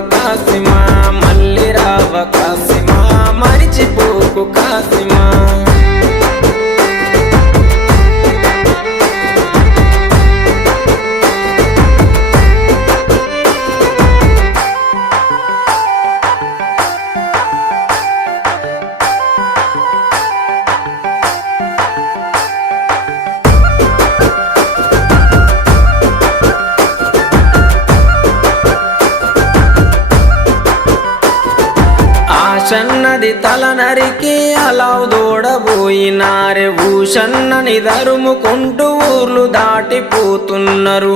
కాసిమా, మళ్ళీ రావ కాసిమా, మరిచిపోకు కాసిమా. ఆశన్నది తల నరికి అలావు దూడబోయినారే, ఊషన్నని దరుముకుంటూ ఊర్లు దాటిపోతున్నారు.